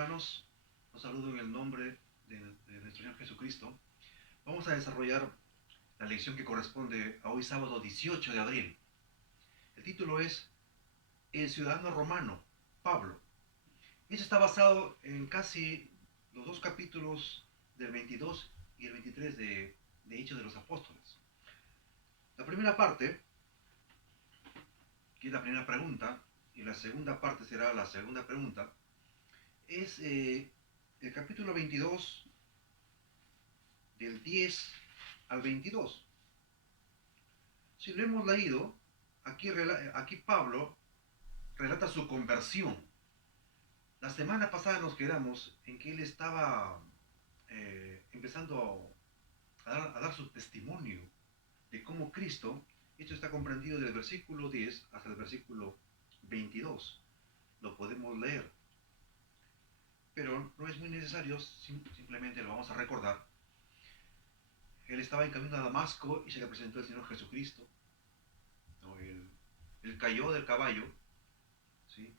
hermanos, los saludo en el nombre de nuestro Señor Jesucristo. Vamos a desarrollar la lección que corresponde a hoy sábado 18 de abril. El título es El ciudadano romano, Pablo. Este está basado en casi los dos capítulos del 22 y el 23 de Hechos de los Apóstoles. La primera parte, que es la primera pregunta, y la segunda parte será la segunda pregunta, es el capítulo 22 del 10 al 22. Si lo hemos leído, aquí Pablo relata su conversión. La semana pasada nos quedamos en que él estaba empezando a dar su testimonio de cómo Cristo, esto está comprendido del versículo 10 hasta el versículo 22. Lo podemos leer, pero no es muy necesario, simplemente lo vamos a recordar. Él estaba en camino a Damasco y se le presentó el Señor Jesucristo. ¿No? Él cayó del caballo, ¿sí?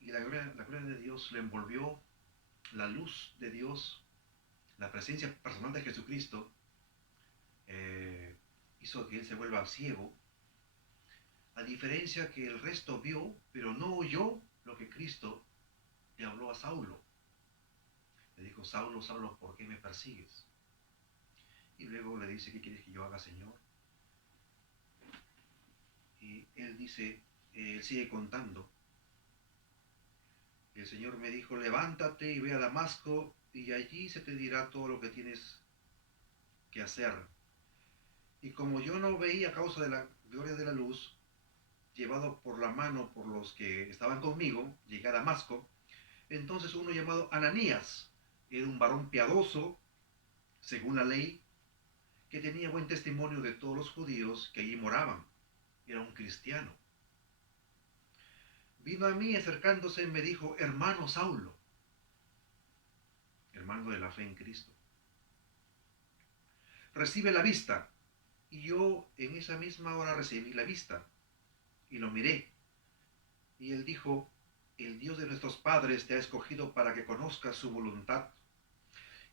Y la gloria de Dios le envolvió, la luz de Dios, la presencia personal de Jesucristo, hizo que él se vuelva ciego, a diferencia que el resto vio, pero no oyó lo que Cristo le habló a Saulo. Le dijo: Saulo, Saulo, ¿por qué me persigues? Y luego le dice: ¿qué quieres que yo haga, Señor? Y él dice, él sigue contando. El Señor me dijo: levántate y ve a Damasco, y allí se te dirá todo lo que tienes que hacer. Y como yo no veía a causa de la gloria de la luz, llevado por la mano por los que estaban conmigo, llegué a Damasco. Entonces uno llamado Ananías, era un varón piadoso, según la ley, que tenía buen testimonio de todos los judíos que allí moraban. Era un cristiano. Vino a mí, acercándose, me dijo: hermano Saulo, hermano de la fe en Cristo, recibe la vista. Y yo en esa misma hora recibí la vista y lo miré. Y él dijo: el Dios de nuestros padres te ha escogido para que conozcas su voluntad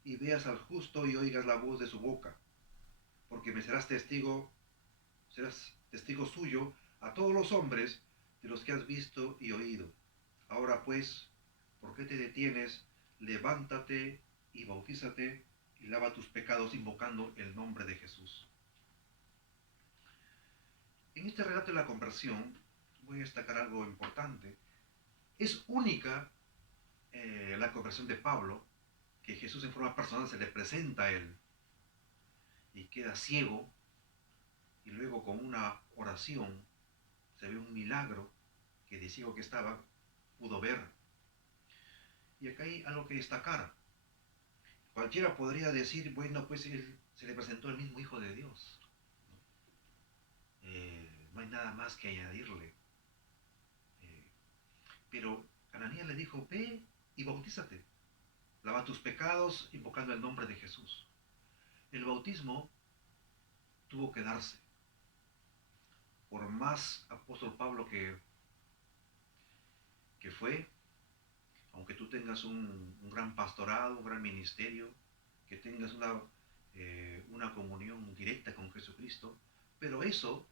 y veas al justo y oigas la voz de su boca, porque me serás testigo suyo a todos los hombres de los que has visto y oído. Ahora pues, ¿por qué te detienes? Levántate y bautízate y lava tus pecados invocando el nombre de Jesús. En este relato de la conversión voy a destacar algo importante. Es única la conversión de Pablo, que Jesús en forma personal se le presenta a él y queda ciego, y luego con una oración se ve un milagro, que de ciego que estaba pudo ver. Y acá hay algo que destacar. Cualquiera podría decir: bueno, pues él se le presentó el mismo Hijo de Dios. No hay nada más que añadirle. Eh, pero Ananías le dijo: ve y bautízate, lava tus pecados invocando el nombre de Jesús. El bautismo tuvo que darse. Por más apóstol Pablo que fue, aunque tú tengas un gran pastorado, un gran ministerio, que tengas una comunión directa con Jesucristo, pero eso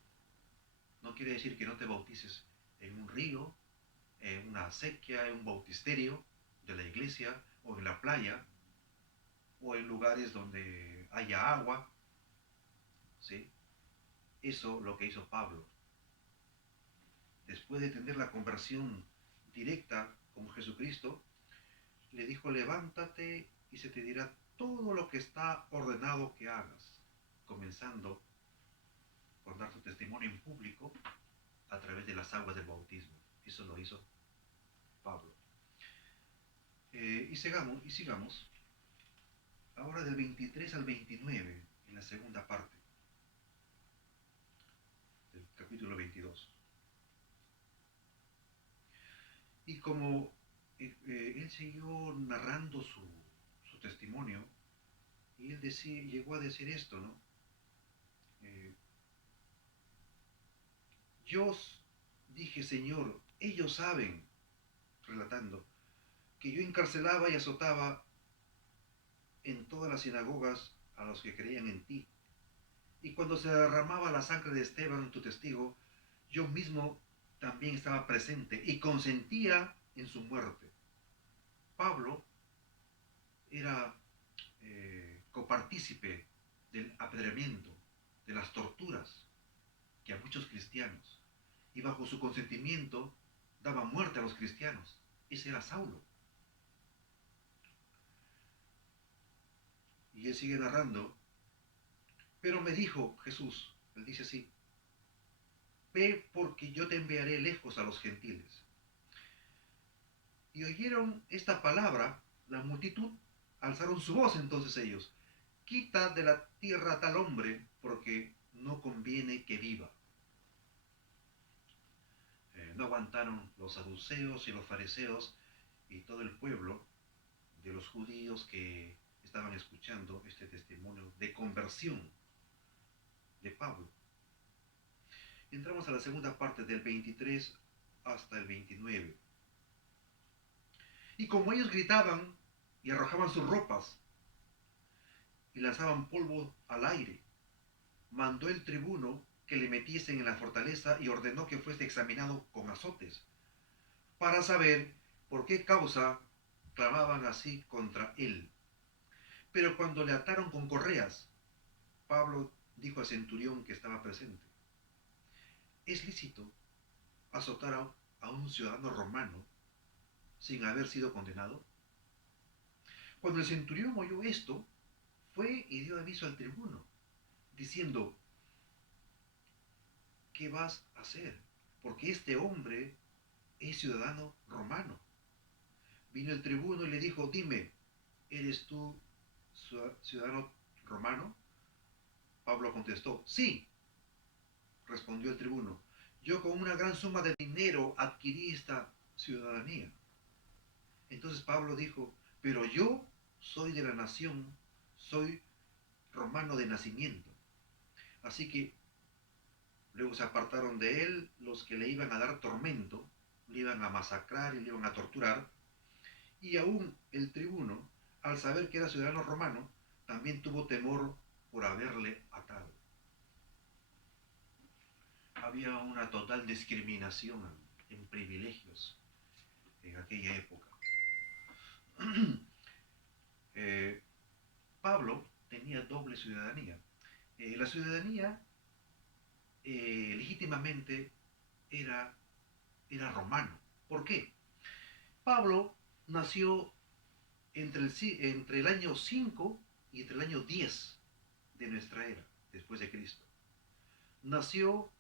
no quiere decir que no te bautices en un río, en una acequia, en un bautisterio de la iglesia, o en la playa, o en lugares donde haya agua, ¿sí? Eso lo que hizo Pablo. Después de tener la conversión directa con Jesucristo, le dijo: levántate y se te dirá todo lo que está ordenado que hagas, comenzando por dar tu testimonio en público a través de las aguas del bautismo. Eso lo hizo Pablo. Y sigamos. Ahora del 23 al 29, en la segunda parte del capítulo 22. Y como él siguió narrando su testimonio, y él llegó a decir esto, ¿no? Eh, yo dije: Señor, ellos saben, relatando, que yo encarcelaba y azotaba en todas las sinagogas a los que creían en ti. Y cuando se derramaba la sangre de Esteban, tu testigo, yo mismo también estaba presente y consentía en su muerte. Pablo era copartícipe del apedreamiento, de las torturas que a muchos cristianos, y bajo su consentimiento daba muerte a los cristianos. Ese era Saulo. Y él sigue narrando, pero me dijo Jesús, él dice así, ve porque yo te enviaré lejos a los gentiles. Y oyeron esta palabra, la multitud, alzaron su voz entonces ellos, quita de la tierra a tal hombre, porque no conviene que viva. No aguantaron los saduceos y los fariseos y todo el pueblo de los judíos que estaban escuchando este testimonio de conversión de Pablo. Entramos a la segunda parte del 23 hasta el 29. Y como ellos gritaban y arrojaban sus ropas y lanzaban polvo al aire, mandó el tribuno que le metiesen en la fortaleza y ordenó que fuese examinado con azotes, para saber por qué causa clamaban así contra él. Pero cuando le ataron con correas, Pablo dijo al centurión que estaba presente, ¿es lícito azotar a un ciudadano romano sin haber sido condenado? Cuando el centurión oyó esto, fue y dio aviso al tribuno, diciendo, ¿qué vas a hacer? Porque este hombre es ciudadano romano. Vino el tribuno y le dijo, dime, ¿eres tú ciudadano romano? Pablo contestó, sí. Respondió el tribuno, yo con una gran suma de dinero adquirí esta ciudadanía. Entonces Pablo dijo, pero yo soy de la nación, soy romano de nacimiento. Así que luego se apartaron de él los que le iban a dar tormento, le iban a masacrar y le iban a torturar. Y aún el tribuno, al saber que era ciudadano romano, también tuvo temor por haberle atado. Había una total discriminación en privilegios en aquella época. Pablo tenía doble ciudadanía. La ciudadanía legítimamente era, era romano. ¿Por qué? Pablo nació entre el año 5 y entre el año 10 de nuestra era, después de Cristo. Nació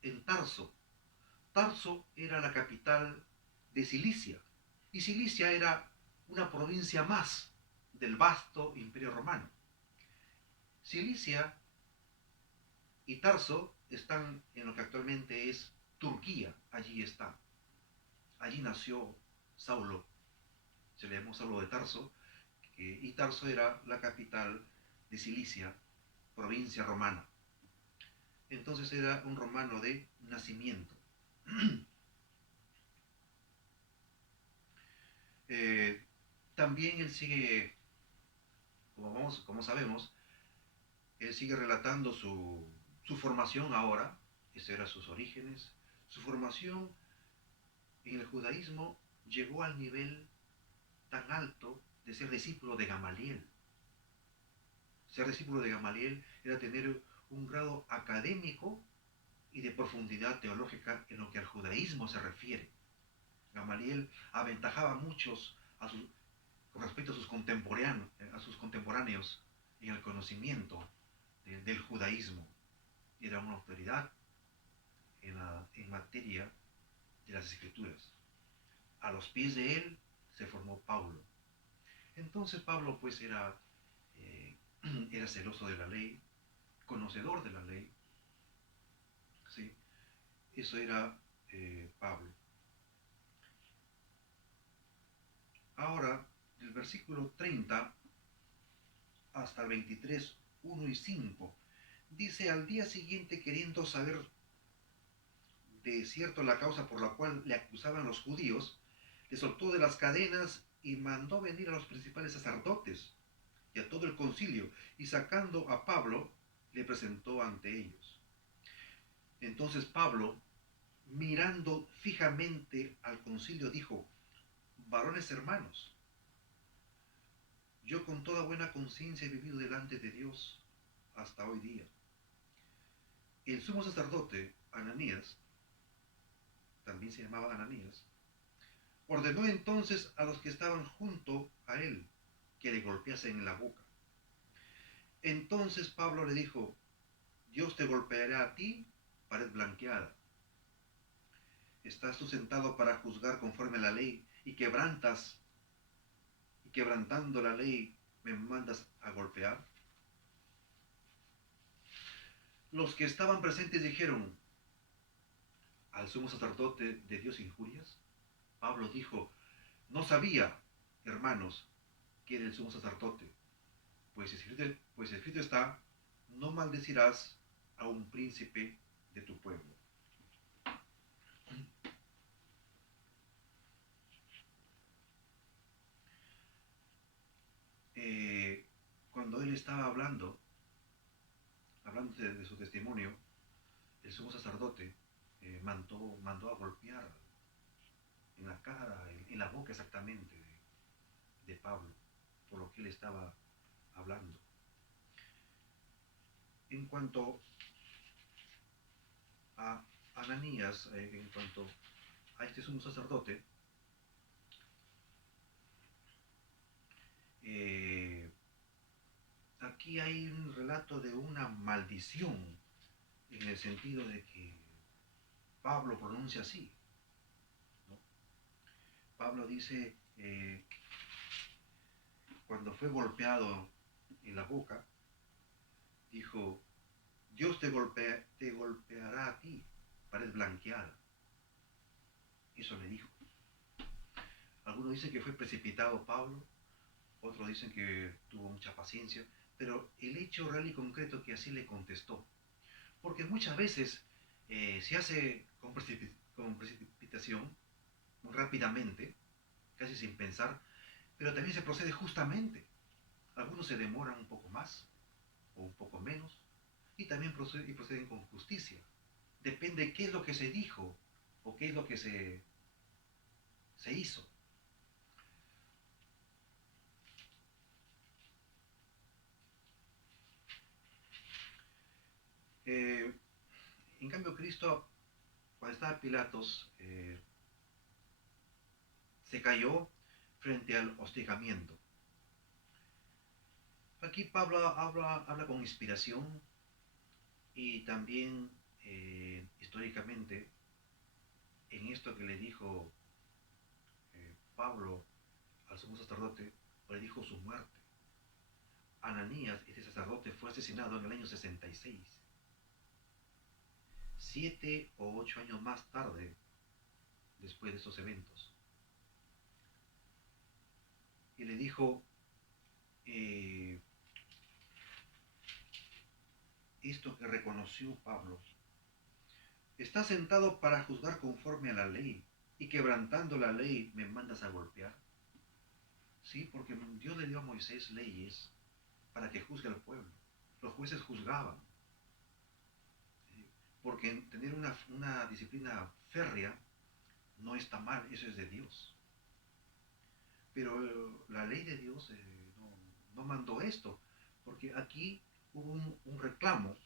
en Tarso. Tarso era la capital de Cilicia. Y Cilicia era una provincia más del vasto imperio romano. Cilicia y Tarso están en lo que actualmente es Turquía. Allí está. Allí nació Saulo. Se le llamó Saulo de Tarso. Y Tarso era la capital de Cilicia, provincia romana. Entonces era un romano de nacimiento. También él sigue, como sabemos, él sigue relatando su formación ahora, esos eran sus orígenes. Su formación en el judaísmo llegó al nivel tan alto de ser discípulo de Gamaliel. Ser discípulo de Gamaliel era tener un grado académico y de profundidad teológica en lo que al judaísmo se refiere. Gamaliel aventajaba a muchos con respecto a sus contemporáneos en el conocimiento del judaísmo. Era una autoridad en materia de las escrituras. A los pies de él se formó Pablo. Entonces Pablo pues era celoso de la ley, conocedor de la ley. ¿Sí? Eso era Pablo. Ahora, del versículo 30 hasta el 23, 1 y 5, dice, al día siguiente, queriendo saber de cierto la causa por la cual le acusaban los judíos, le soltó de las cadenas y mandó venir a los principales sacerdotes y a todo el concilio, y sacando a Pablo, le presentó ante ellos. Entonces Pablo, mirando fijamente al concilio, dijo: varones hermanos, yo con toda buena conciencia he vivido delante de Dios hasta hoy día. El sumo sacerdote Ananías, también se llamaba Ananías, ordenó entonces a los que estaban junto a él que le golpeasen en la boca. Entonces Pablo le dijo: Dios te golpeará a ti, pared blanqueada. ¿Estás tú sentado para juzgar conforme a la ley y quebrantando la ley me mandas a golpear? Los que estaban presentes dijeron: ¿al sumo sacerdote de Dios injurias? Pablo dijo: no sabía, hermanos, que era el sumo sacerdote, pues escrito está: no maldecirás a un príncipe de tu pueblo. Cuando él estaba hablando de su testimonio, el sumo sacerdote mandó a golpear en la cara, en la boca exactamente de Pablo, por lo que él estaba hablando. En cuanto a Ananías, en cuanto a este sumo sacerdote, aquí hay un relato de una maldición, en el sentido de que Pablo pronuncia así, ¿no? Pablo dice, cuando fue golpeado en la boca, dijo: Dios te golpeará a ti, pared blanqueada. Eso le dijo. Algunos dicen que fue precipitado Pablo, otros dicen que tuvo mucha paciencia, pero el hecho real y concreto que así le contestó. Porque muchas veces se hace con precipitación, muy rápidamente, casi sin pensar, pero también se procede justamente. Algunos se demoran un poco más o un poco menos, y también proceden con justicia. Depende qué es lo que se dijo o qué es lo que se hizo. Eh, en cambio, Cristo, cuando estaba Pilatos, se cayó frente al hostigamiento. Aquí Pablo habla con inspiración y también históricamente en esto que le dijo Pablo al sumo sacerdote, le dijo su muerte. Ananías, este sacerdote, fue asesinado en el año 66. 7 o 8 años más tarde, después de estos eventos. Y le dijo, esto que reconoció Pablo: ¿estás sentado para juzgar conforme a la ley y quebrantando la ley me mandas a golpear? Sí, porque Dios le dio a Moisés leyes para que juzgue al pueblo. Los jueces juzgaban. Porque tener una disciplina férrea no está mal, eso es de Dios. Pero la ley de Dios no mandó esto, porque aquí hubo un reclamo.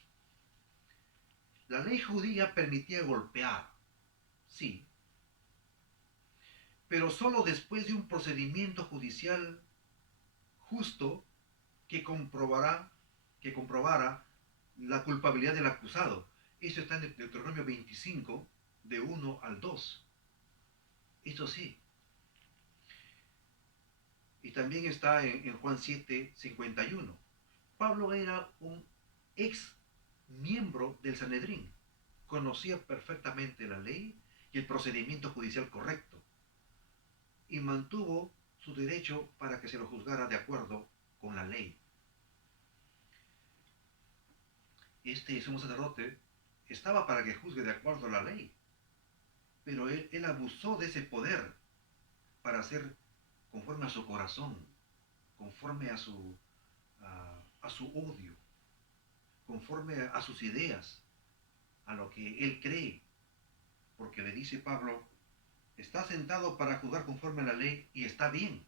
La ley judía permitía golpear, sí, pero solo después de un procedimiento judicial justo que comprobara la culpabilidad del acusado. Eso está en Deuteronomio 25, de 1 al 2. Eso sí. Y también está en Juan 7, 51. Pablo era un ex miembro del Sanedrín. Conocía perfectamente la ley y el procedimiento judicial correcto, y mantuvo su derecho para que se lo juzgara de acuerdo con la ley. Este sumo sacerdote estaba para que juzgue de acuerdo a la ley, pero él abusó de ese poder para hacer conforme a su corazón, conforme a su odio, conforme a sus ideas, a lo que él cree. Porque le dice Pablo, está sentado para juzgar conforme a la ley y está bien.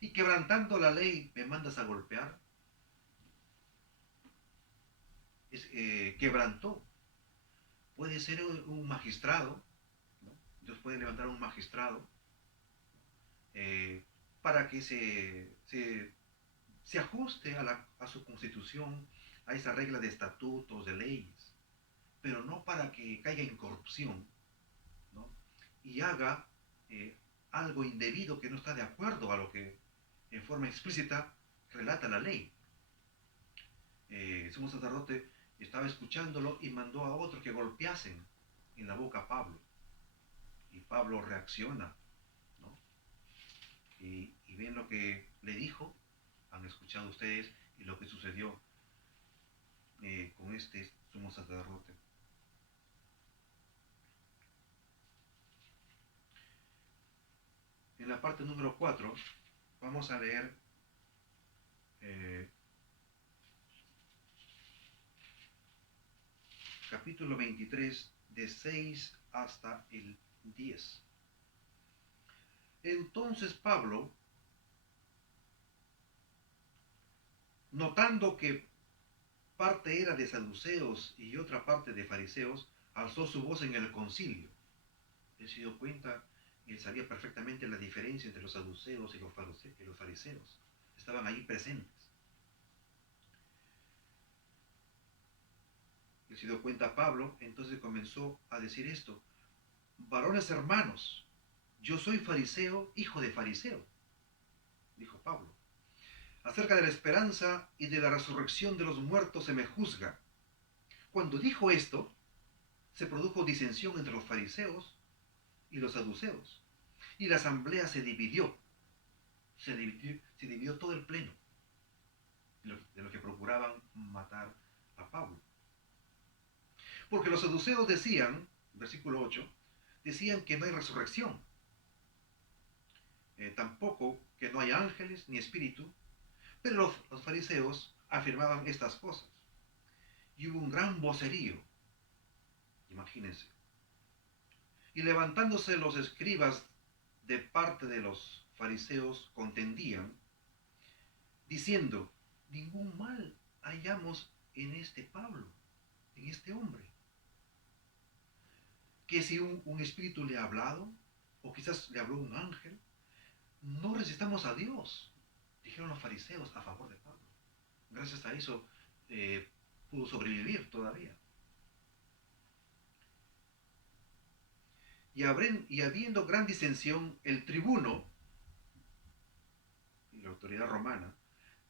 Y quebrantando la ley me mandas a golpear. Quebrantó. Puede ser un magistrado, ¿no? Dios puede levantar a un magistrado para que se ajuste a su constitución, a esa regla de estatutos, de leyes, pero no para que caiga en corrupción, ¿no? Y haga algo indebido que no está de acuerdo a lo que en forma explícita relata la ley. El sumo sacerdote estaba escuchándolo y mandó a otros que golpeasen en la boca a Pablo. Y Pablo reacciona, ¿no? Y ven lo que le dijo, han escuchado ustedes, y lo que sucedió con este sumo sacerdote. En la parte número 4 vamos a leer capítulo 23, de 6 hasta el 10. Entonces Pablo, notando que parte era de saduceos y otra parte de fariseos, alzó su voz en el concilio. Él se dio cuenta y él sabía perfectamente la diferencia entre los saduceos y los fariseos. Estaban ahí presentes. Él se dio cuenta Pablo, entonces comenzó a decir esto: varones hermanos, yo soy fariseo, hijo de fariseo, dijo Pablo. Acerca de la esperanza y de la resurrección de los muertos se me juzga. Cuando dijo esto, se produjo disensión entre los fariseos y los saduceos, y la asamblea se dividió. Se dividió todo el pleno de los que procuraban matar a Pablo. Porque los saduceos decían, versículo 8, decían que no hay resurrección, tampoco que no hay ángeles ni espíritu, pero los fariseos afirmaban estas cosas. Y hubo un gran vocerío, imagínense. Y levantándose los escribas de parte de los fariseos contendían, diciendo, ningún mal hallamos en este Pablo, en este hombre. Que si un espíritu le ha hablado, o quizás le habló un ángel, no resistamos a Dios, dijeron los fariseos a favor de Pablo. Gracias a eso pudo sobrevivir todavía. Y habiendo gran disensión, el tribuno, la autoridad romana,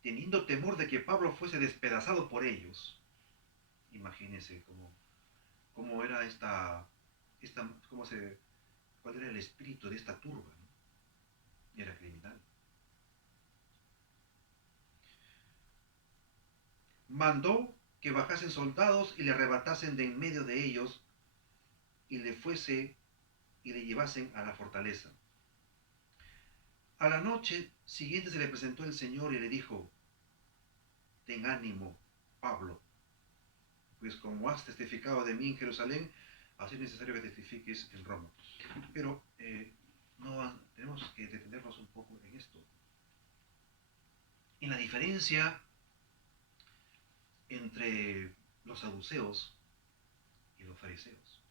teniendo temor de que Pablo fuese despedazado por ellos, imagínense cómo era cuál era el espíritu de esta turba, ¿no? Era criminal. Mandó que bajasen soldados y le arrebatasen de en medio de ellos y le llevasen a la fortaleza. A la noche siguiente se le presentó el Señor y le dijo, ten ánimo, Pablo, pues como has testificado de mí en Jerusalén, así es necesario que testifiques en Roma. Pero tenemos que detenernos un poco en esto. En la diferencia entre los saduceos y los fariseos.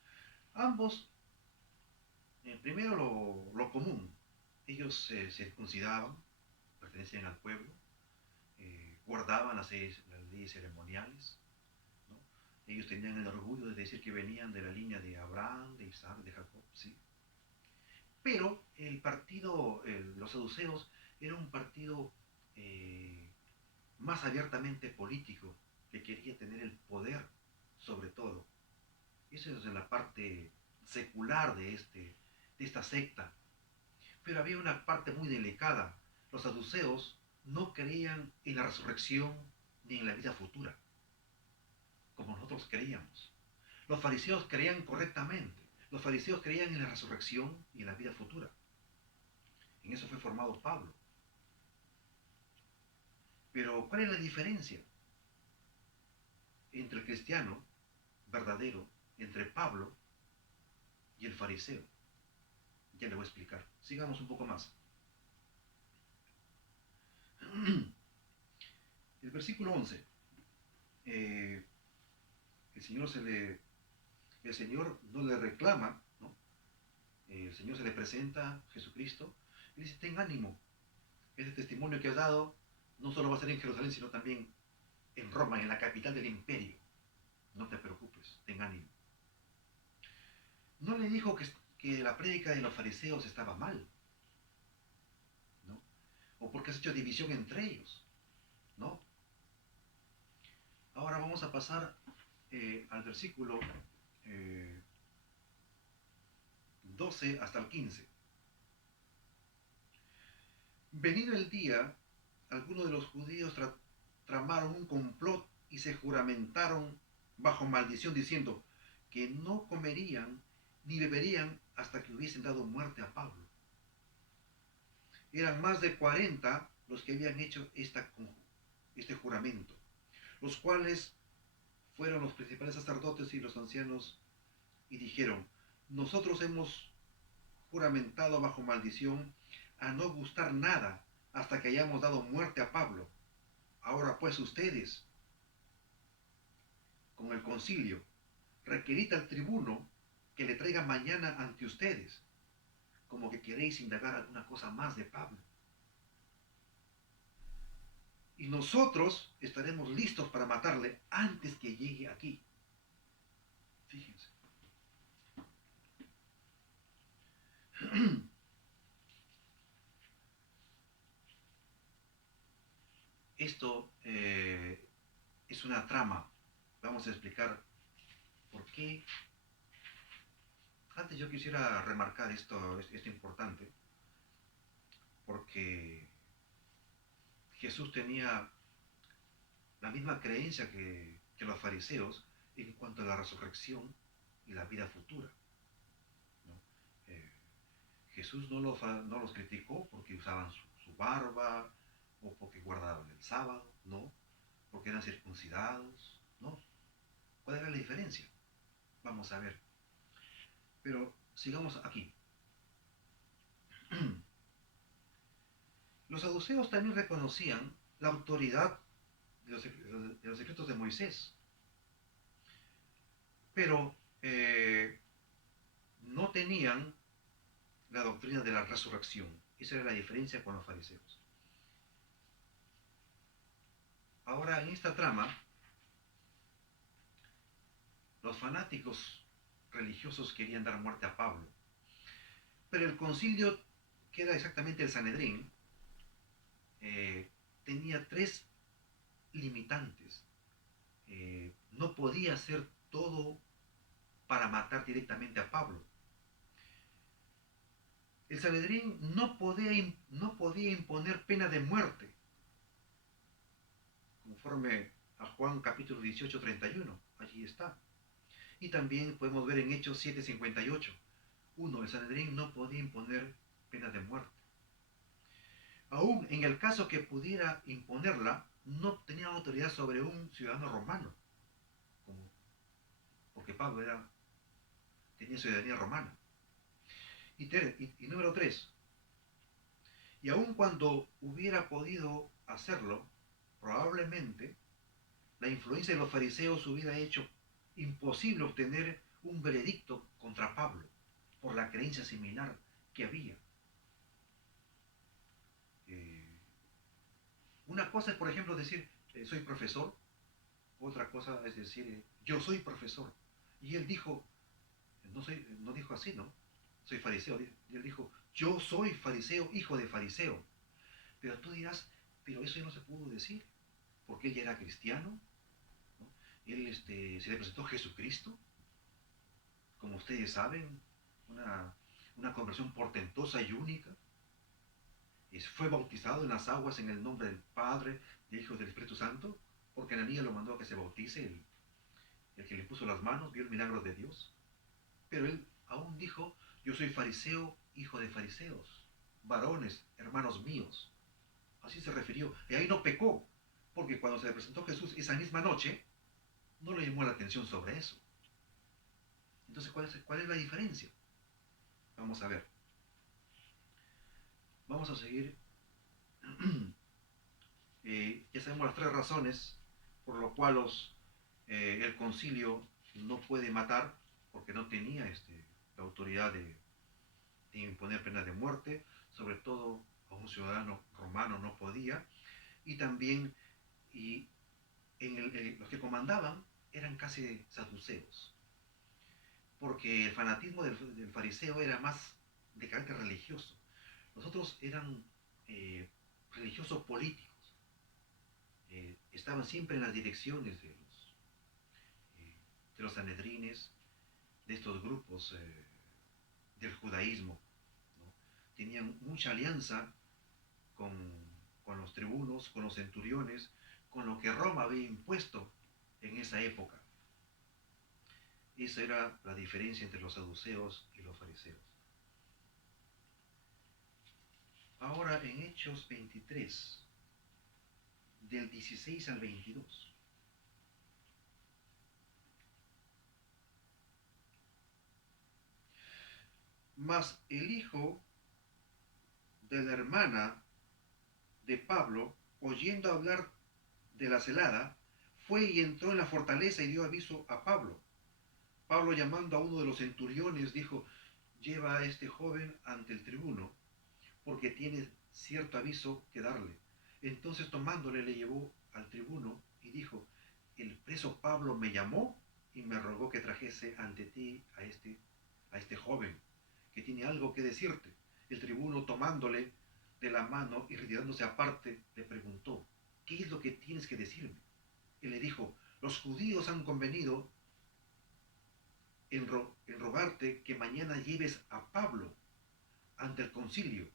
Ambos, primero lo común, ellos se circuncidaban, pertenecían al pueblo, guardaban las leyes ceremoniales, ¿no? Ellos tenían el orgullo de decir que venían de la línea de Abraham, de Isaac, de Jacob, sí. Pero los saduceos, era un partido más abiertamente político, que quería tener el poder sobre todo. Eso es en la parte secular de esta secta. Pero había una parte muy delicada. Los saduceos no creían en la resurrección ni en la vida futura, como nosotros creíamos. Los fariseos creían correctamente. Los fariseos creían en la resurrección y en la vida futura. En eso fue formado Pablo. Pero, ¿cuál es la diferencia entre el cristiano verdadero, entre Pablo y el fariseo? Ya le voy a explicar. Sigamos un poco más. El versículo 11. eh, el Señor el Señor no le reclama, ¿no? El Señor se le presenta, Jesucristo, y dice, ten ánimo, ese testimonio que has dado no solo va a ser en Jerusalén, sino también en Roma, en la capital del imperio. No te preocupes, ten ánimo. No le dijo que la prédica de los fariseos estaba mal, ¿no? O porque has hecho división entre ellos, ¿no? Ahora vamos a pasar al versículo 12 hasta el 15. Venido el día, algunos de los judíos tramaron un complot y se juramentaron bajo maldición diciendo que no comerían ni beberían hasta que hubiesen dado muerte a Pablo. Eran más de 40 los que habían hecho este juramento, los cuales fueron los principales sacerdotes y los ancianos, y dijeron, nosotros hemos juramentado bajo maldición a no gustar nada hasta que hayamos dado muerte a Pablo. Ahora pues ustedes, con el concilio, requerid al tribuno que le traiga mañana ante ustedes, como que queréis indagar alguna cosa más de Pablo. Y nosotros estaremos listos para matarle antes que llegue aquí. Fíjense. Esto es una trama. Vamos a explicar por qué. Antes yo quisiera remarcar esto importante, porque Jesús tenía la misma creencia que los fariseos en cuanto a la resurrección y la vida futura, ¿no? Eh, Jesús no los criticó porque usaban su barba o porque guardaban el sábado, no, porque eran circuncidados, no. ¿Cuál era la diferencia? Vamos a ver. Pero sigamos aquí. Los saduceos también reconocían la autoridad de los decretos de Moisés, pero no tenían la doctrina de la resurrección. Esa era la diferencia con los fariseos. Ahora, en esta trama, los fanáticos religiosos querían dar muerte a Pablo, pero el concilio, que era exactamente el Sanedrín, tenía tres limitantes. No podía hacer todo para matar directamente a Pablo. El Sanedrín no podía imponer pena de muerte, conforme a Juan capítulo 18, 31. Allí está. Y también podemos ver en Hechos 7:58. El Sanedrín no podía imponer pena de muerte. Aún en el caso que pudiera imponerla, no tenía autoridad sobre un ciudadano romano, porque Pablo tenía ciudadanía romana. Y número 3, y aun cuando hubiera podido hacerlo, probablemente la influencia de los fariseos hubiera hecho imposible obtener un veredicto contra Pablo por la creencia similar que había. Una cosa es, por ejemplo, decir soy profesor, otra cosa es decir yo soy profesor. Y él dijo, no dijo así, ¿no? Soy fariseo. Y él dijo, yo soy fariseo, hijo de fariseo. Pero tú dirás, pero eso ya no se pudo decir, porque él ya era cristiano, ¿no? Él se le presentó a Jesucristo, como ustedes saben, una conversión portentosa y única. Fue bautizado en las aguas en el nombre del Padre, del Hijo y del Espíritu Santo, porque Ananías lo mandó a que se bautice, el que le puso las manos, vio el milagro de Dios. Pero él aún dijo, yo soy fariseo, hijo de fariseos. varones, hermanos míos. Así se refirió. Y ahí no pecó, porque cuando se le presentó Jesús esa misma noche, no le llamó la atención sobre eso. Entonces, ¿cuál es la diferencia? Vamos a ver. Vamos a seguir. Ya sabemos las tres razones por lo cual el concilio no puede matar, porque no tenía la autoridad de imponer pena de muerte, sobre todo a un ciudadano romano no podía, y también y los que comandaban eran casi saduceos, porque el fanatismo del fariseo era más de carácter religioso. Los otros eran religiosos políticos, estaban siempre en las direcciones de los sanedrines, de estos grupos del judaísmo, ¿no? Tenían mucha alianza con, con los tribunos, con los centuriones, con lo que Roma había impuesto en esa época. Esa era la diferencia entre los saduceos y los fariseos. Ahora en Hechos 23, del 16 al 22. Mas el hijo de la hermana de Pablo, oyendo hablar de la celada, fue y entró en la fortaleza y dio aviso a Pablo. Pablo, llamando a uno de los centuriones, dijo: lleva a este joven ante el tribuno, porque tiene cierto aviso que darle. Entonces, tomándole, le llevó al tribuno y dijo: el preso Pablo me llamó y me rogó que trajese ante ti a este joven, que tiene algo que decirte. El tribuno, tomándole de la mano y retirándose aparte, le preguntó: ¿qué es lo que tienes que decirme? Él le dijo: los judíos han convenido en rogarte que mañana lleves a Pablo ante el concilio,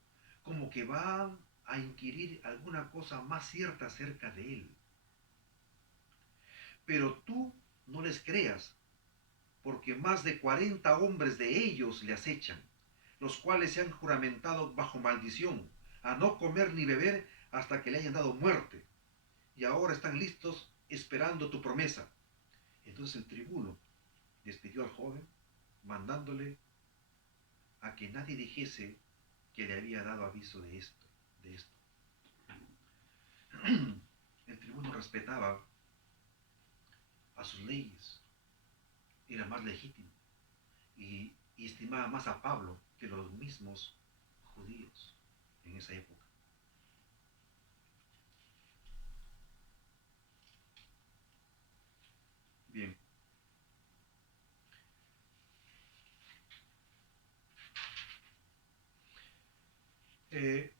como que van a inquirir alguna cosa más cierta acerca de él. Pero tú no les creas, porque más de 40 hombres de ellos le acechan, los cuales se han juramentado bajo maldición a no comer ni beber hasta que le hayan dado muerte, y ahora están listos esperando tu promesa. Entonces el tribuno despidió al joven, mandándole a que nadie dijese que le había dado aviso de esto. El tribuno respetaba a sus leyes, era más legítimo y estimaba más a Pablo que los mismos judíos en esa época. Bien,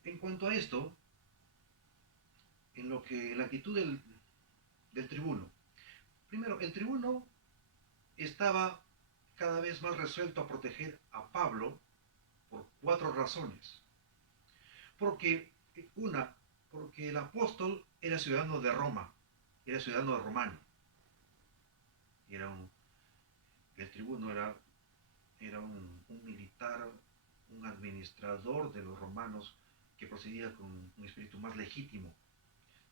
en cuanto a esto, en la actitud del tribuno, primero, el tribuno estaba cada vez más resuelto a proteger a Pablo por cuatro razones. Porque, una, porque el apóstol era ciudadano de Roma, era ciudadano romano, era el tribuno era un militar, un administrador de los romanos que procedía con un espíritu más legítimo.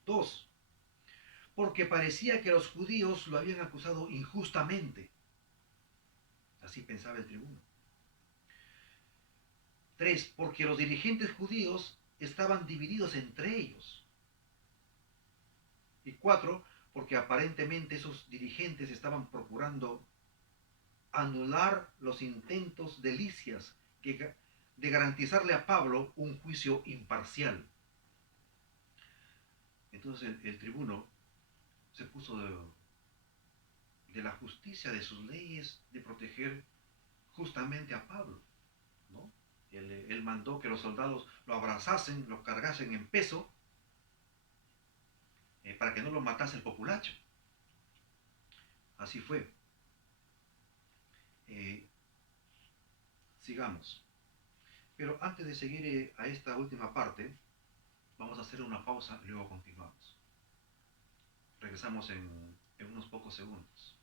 Dos, porque parecía que los judíos lo habían acusado injustamente. Así pensaba el tribuno. Tres, porque los dirigentes judíos estaban divididos entre ellos. Y cuatro, porque aparentemente esos dirigentes estaban procurando anular los intentos de Lisias de garantizarle a Pablo un juicio imparcial. Entonces el tribuno se puso de la justicia de sus leyes de proteger justamente a Pablo, ¿no? Él mandó que los soldados lo abrazasen, lo cargasen en peso, para que no lo matase el populacho. Así fue. Eh, Sigamos. Pero antes de seguir a esta última parte, vamos a hacer una pausa y luego continuamos. Regresamos en unos pocos segundos.